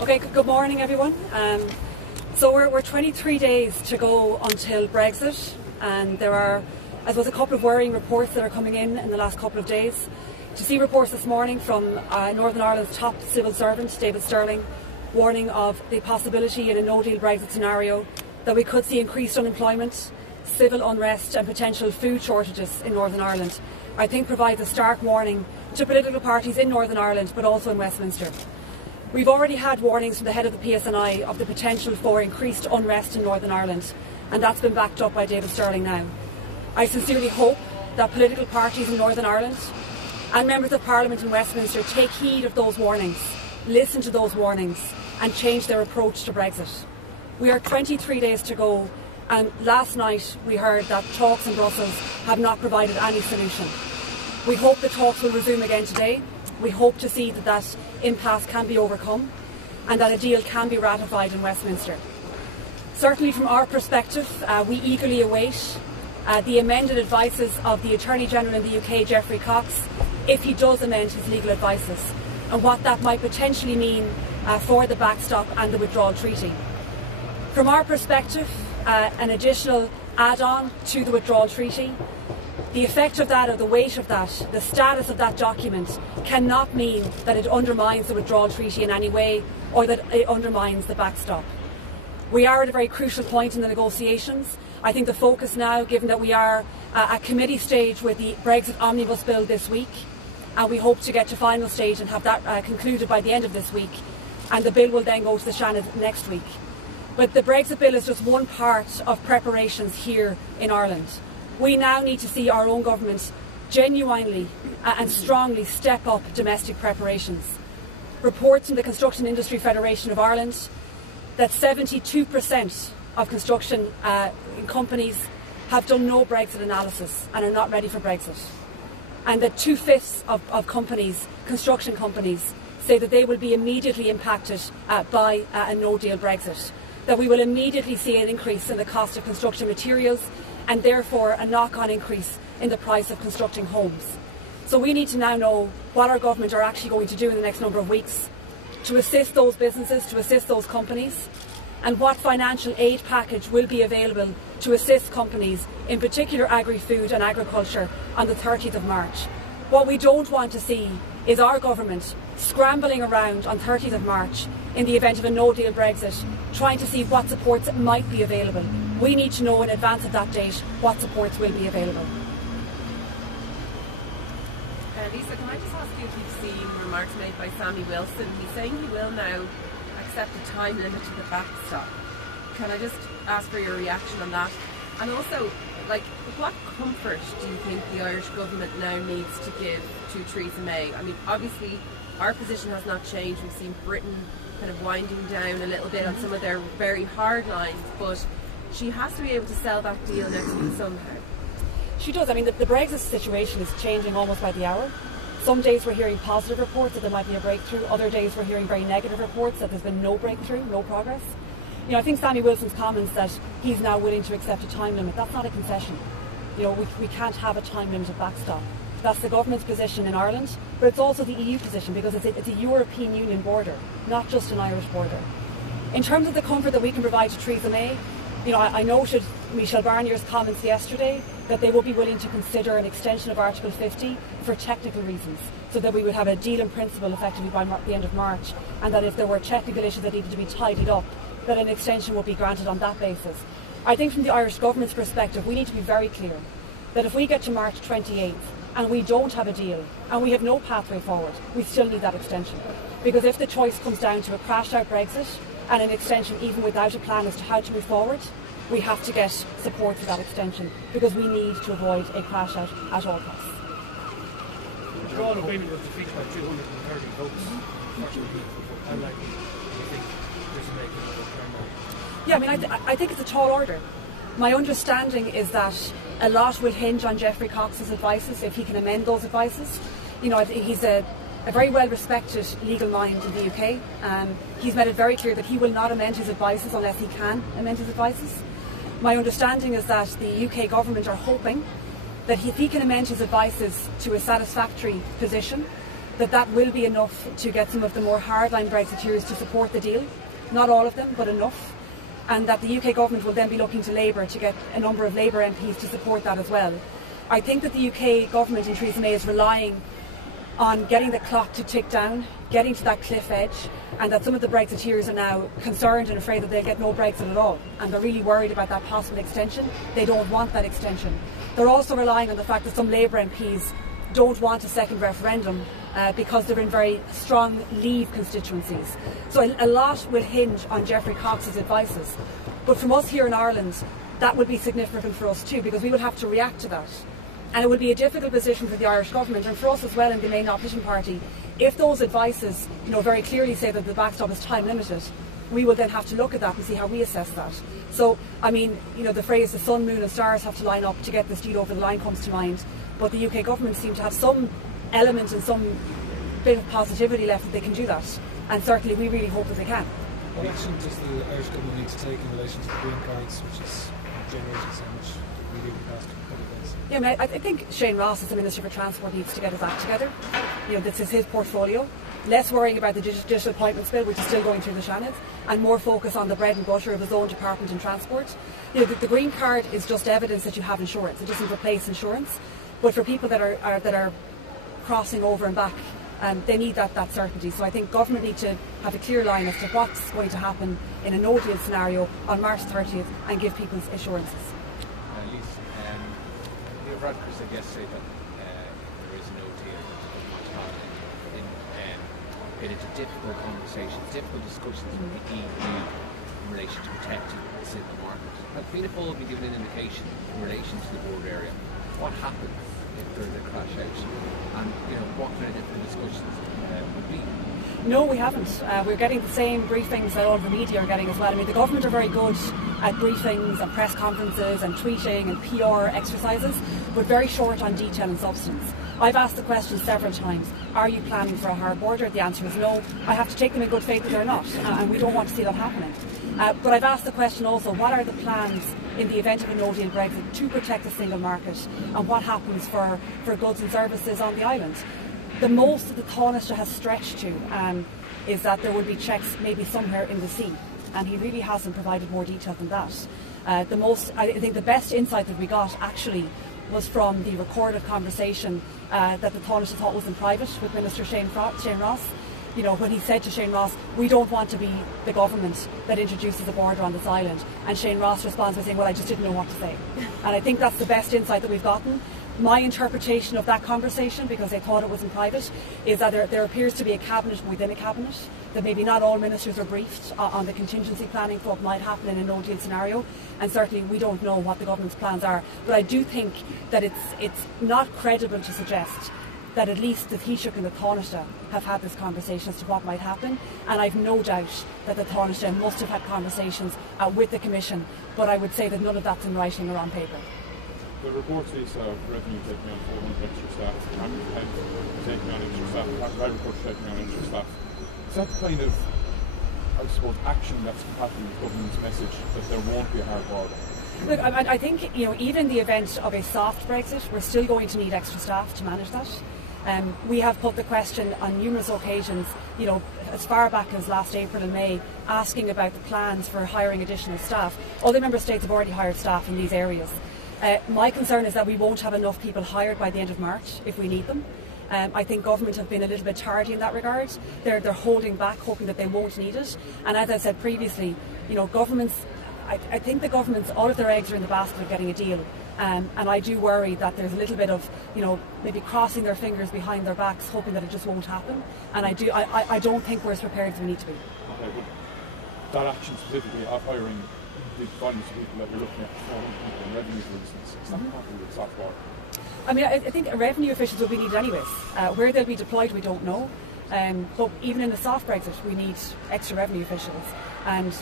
Okay, good morning everyone. So we're 23 days to go until Brexit, and there are, I suppose, a couple of worrying reports that are coming in the last couple of days. To see reports this morning from Northern Ireland's top civil servant, David Stirling, warning of the possibility in a no-deal Brexit scenario that we could see increased unemployment, civil unrest and potential food shortages in Northern Ireland, I think provides a stark warning to political parties in Northern Ireland but also in Westminster. We've already had warnings from the head of the PSNI of the potential for increased unrest in Northern Ireland, and that's been backed up by David Stirling now. I sincerely hope that political parties in Northern Ireland and members of Parliament in Westminster take heed of those warnings, listen to those warnings and change their approach to Brexit. We are 23 days to go, and last night we heard that talks in Brussels have not provided any solution. We hope the talks will resume again today. We hope to see that that impasse can be overcome and that a deal can be ratified in Westminster. Certainly from our perspective, we eagerly await the amended advices of the Attorney General in the UK, Geoffrey Cox, if he does amend his legal advices, and what that might potentially mean for the backstop and the withdrawal treaty. From our perspective, an additional add-on to the withdrawal treaty, the effect of that, or the weight of that, the status of that document cannot mean that it undermines the withdrawal treaty in any way or that it undermines the backstop. We are at a very crucial point in the negotiations. I think the focus now, given that we are at committee stage with the Brexit Omnibus Bill this week, and we hope to get to final stage and have that concluded by the end of this week, and the bill will then go to the Seanad next week. But the Brexit Bill is just one part of preparations here in Ireland. We now need to see our own government genuinely and strongly step up domestic preparations. Reports from the Construction Industry Federation of Ireland that 72% of construction companies have done no Brexit analysis and are not ready for Brexit. And that 2/5 of companies, construction companies, say that they will be immediately impacted by a no-deal Brexit. That we will immediately see an increase in the cost of construction materials and therefore a knock-on increase in the price of constructing homes. So we need to now know what our government are actually going to do in the next number of weeks to assist those businesses, to assist those companies, and what financial aid package will be available to assist companies, in particular agri-food and agriculture, on the 30th of March. What we don't want to see is our government scrambling around on 30th of March in the event of a no-deal Brexit, trying to see what supports might be available. We need to know in advance of that date what supports will be available. Lisa, can I just ask you if you've seen remarks made by Sammy Wilson? He's saying he will now accept a time limit to the backstop. Can I just ask for your reaction on that? And also, what comfort do you think the Irish government now needs to give to Theresa May? I mean, obviously, our position has not changed. We've seen Britain kind of winding down a little bit on some of their very hard lines, but she has to be able to sell that deal next week somehow. She does. I mean, the Brexit situation is changing almost by the hour. Some days we're hearing positive reports that there might be a breakthrough. Other days we're hearing very negative reports that there's been no breakthrough, no progress. You know, I think Sammy Wilson's comments that he's now willing to accept a time limit, that's not a concession. You know, we can't have a time limited backstop. That's the government's position in Ireland, but it's also the EU position because it's a European Union border, not just an Irish border. In terms of the comfort that we can provide to Theresa May, you know, I noted Michel Barnier's comments yesterday that they would be willing to consider an extension of Article 50 for technical reasons, so that we would have a deal in principle effectively by the end of March, and that if there were technical issues that needed to be tidied up, that an extension would be granted on that basis. I think from the Irish government's perspective, we need to be very clear that if we get to March 28th and we don't have a deal and we have no pathway forward, we still need that extension. Because if the choice comes down to a crashed-out Brexit and an extension even without a plan as to how to move forward, we have to get support for that extension because we need to avoid a crash-out at all costs. The withdrawal agreement was defeated by 230 votes. Unfortunately, how likely do you think Theresa May can overturn that? Yeah, I mean, I think it's a tall order. My understanding is that a lot will hinge on Geoffrey Cox's advices, if he can amend those advices. You know, he's a very well-respected legal mind in the UK. He's made it very clear that he will not amend his advices unless he can amend his advices. My understanding is that the UK government are hoping that if he can amend his advices to a satisfactory position, that will be enough to get some of the more hardline Brexiteers to support the deal. Not all of them, but enough. And that the UK government will then be looking to Labour to get a number of Labour MPs to support that as well. I think that the UK government in Theresa May is relying on getting the clock to tick down, getting to that cliff edge, and that some of the Brexiteers are now concerned and afraid that they'll get no Brexit at all. And they're really worried about that possible extension. They don't want that extension. They're also relying on the fact that some Labour MPs don't want a second referendum because they're in very strong Leave constituencies. So a lot will hinge on Geoffrey Cox's advices. But from us here in Ireland, that would be significant for us too, because we will have to react to that. And it would be a difficult position for the Irish government and for us as well in the main opposition party. If those advices, very clearly say that the backstop is time limited, we will then have to look at that and see how we assess that. So, the phrase the sun, moon and stars have to line up to get this deal over the line comes to mind. But the UK government seem to have some element and some bit of positivity left that they can do that. And certainly we really hope that they can. What action does the Irish government need to take in relation to the green cards, which is generating so much media in the past couple of days? Yeah, I think Shane Ross, as the Minister for Transport, needs to get his act together. This is his portfolio. Less worrying about the digital appointments bill, which is still going through the Shannon, and more focus on the bread and butter of his own department in transport. The green card is just evidence that you have insurance. It doesn't replace insurance. But for people that are crossing over and back, they need that certainty. So I think government need to have a clear line as to what's going to happen in a no deal scenario on March 30th and give people assurances. Lisa, Neil Radcliffe said yesterday that there is a no deal in into difficult conversations, difficult discussions with the EU in relation to protecting the single market. Has Fianna Fáil been given an indication in relation to the border area? What happens if there's a crash out? And what kind of different discussions would be? No, we haven't. We're getting the same briefings that all the media are getting as well. The government are very good at briefings and press conferences and tweeting and PR exercises, but very short on detail and substance. I've asked the question several times, are you planning for a hard border? The answer is no. I have to take them in good faith that they're not, and we don't want to see that happening. But I've asked the question also, what are the plans in the event of a no-deal Brexit to protect the single market, and what happens for goods and services on the island? The most that the Taoiseach has stretched to is that there will be checks maybe somewhere in the sea, and he really hasn't provided more detail than that. I think the best insight that we got actually was from the recorded conversation that the Taoiseach thought was in private with Minister Shane Ross. When he said to Shane Ross, we don't want to be the government that introduces a border on this island. And Shane Ross responds by saying, well, I just didn't know what to say. And I think that's the best insight that we've gotten. My interpretation of that conversation, because they thought it was in private, is that there appears to be a cabinet within a cabinet, that maybe not all ministers are briefed on the contingency planning for what might happen in a no-deal scenario, and certainly we don't know what the government's plans are. But I do think that it's not credible to suggest that at least the Taoiseach and the Taoiseach have had this conversation as to what might happen, and I've no doubt that the Taoiseach must have had conversations with the Commission, but I would say that none of that's in writing or on paper. The reports is revenue taking on 400 extra staff, Cabinet Head taking on extra staff, Right reports taking on extra staff. Is that the kind of, action that's compatible with the government's message that there won't be a hard border? Look, I think, even in the event of a soft Brexit, we're still going to need extra staff to manage that. We have put the question on numerous occasions, as far back as last April and May, asking about the plans for hiring additional staff. Other member states have already hired staff in these areas. My concern is that we won't have enough people hired by the end of March if we need them. I think government have been a little bit tardy in that regard. They're holding back, hoping that they won't need it. And as I said previously, governments, I think the governments, all of their eggs are in the basket of getting a deal. And I do worry that there's a little bit of, maybe crossing their fingers behind their backs, hoping that it just won't happen. And I don't think we're as prepared as we need to be. Okay, but that action specifically of hiring the volumes of people that you're looking at, 400 people in revenue, for instance, it's not compatible with soft border. I think revenue officials will be needed anyways. Where they'll be deployed, we don't know. But even in the soft Brexit, we need extra revenue officials. And,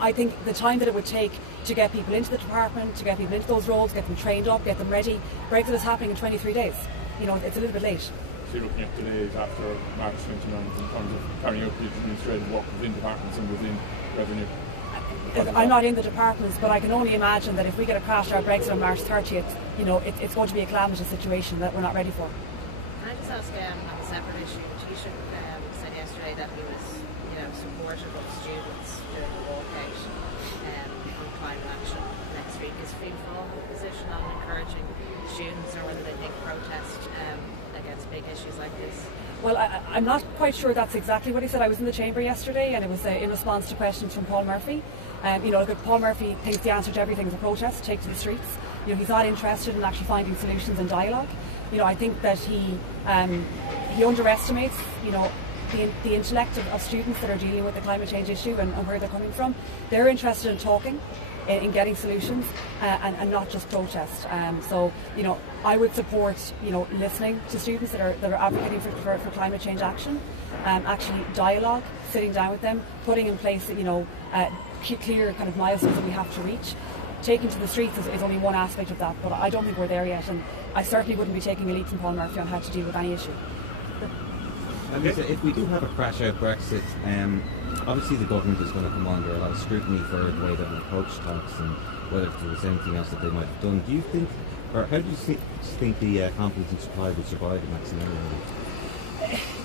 I think the time that it would take to get people into the department, to get people into those roles, get them trained up, get them ready, Brexit is happening in 23 days. It's a little bit late. So you're looking at delays after March 29th in terms of carrying out the administrative work within departments and within revenue? I'm not in the departments, but I can only imagine that if we get a crash out Brexit on March 30th, it's going to be a calamitous situation that we're not ready for. Can I just just ask on a separate issue? Taoiseach said yesterday that he was, supportive of students doing a walkout on climate action next week. Is Fianna Fáil position on encouraging students, or whether they think protest against big issues like this? Well, I'm not quite sure that's exactly what he said. I was in the chamber yesterday, and it was in response to questions from Paul Murphy. Paul Murphy thinks the answer to everything is a protest, take to the streets. He's not interested in actually finding solutions and dialogue. I think that he underestimates, the intellect of students that are dealing with the climate change issue and where they're coming from. They're interested in talking, in getting solutions, and not just protest. I would support, listening to students that are advocating for climate change action, actually dialogue, sitting down with them, putting in place, clear kind of milestones that we have to reach. Taking to the streets is only one aspect of that, but I don't think we're there yet, and I certainly wouldn't be taking a lead from Paul Murphy on how to deal with any issue. And Lisa, if we do have a crash out Brexit, obviously the government is going to come under a lot of scrutiny for the way they've approached talks and whether there was anything else that they might have done. Do you think, or how do you think the confidence in supply will survive in that scenario?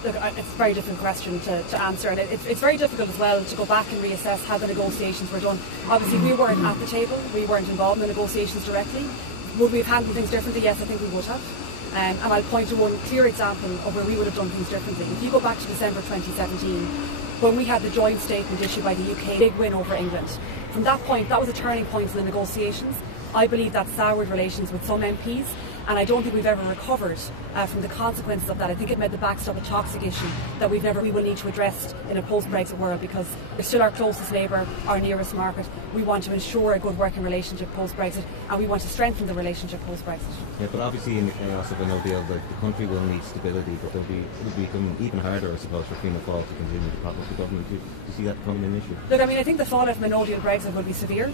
Look, it's a very different question to answer, and it's very difficult as well to go back and reassess how the negotiations were done. Obviously, we weren't at the table, we weren't involved in the negotiations directly. Would we have handled things differently? Yes, I think we would have. And I'll point to one clear example of where we would have done things differently. If you go back to December 2017, when we had the joint statement issued by the UK, big win over England. From that point, that was a turning point in the negotiations. I believe that soured relations with some MPs, and I don't think we've ever recovered from the consequences of that. I think it made the backstop a toxic issue that we will need to address in a post-Brexit world, because we're still our closest neighbour, our nearest market. We want to ensure a good working relationship post-Brexit, and we want to strengthen the relationship post-Brexit. Yeah, but obviously in the chaos of a no deal, the country will need stability, but it will become even harder, I suppose, for Fianna Fáil to continue to prop up the government. Do you see that becoming an issue? Look, I think the fallout from a no deal Brexit will be severe.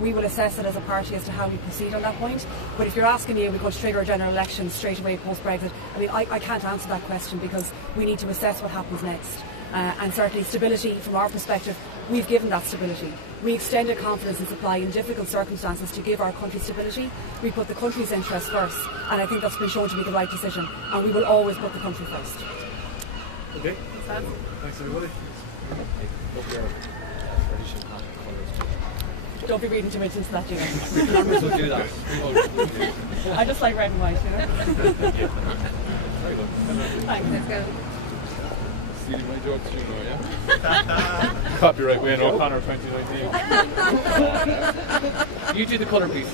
We will assess it as a party as to how we proceed on that point. But if you're asking me, are we going to trigger a general election straight away post-Brexit? I can't answer that question, because we need to assess what happens next. And certainly stability, from our perspective, we've given that stability. We extended confidence in supply in difficult circumstances to give our country stability. We put the country's interests first, and I think that's been shown to be the right decision. And we will always put the country first. Okay. Thanks everybody. Don't be reading too much into that, Cameras will do that. I just like red and white, Very good. Thanks. Let's go. Stealing my jokes, yeah? Copyright Wayne O'Connor 2019. You do the colour piece.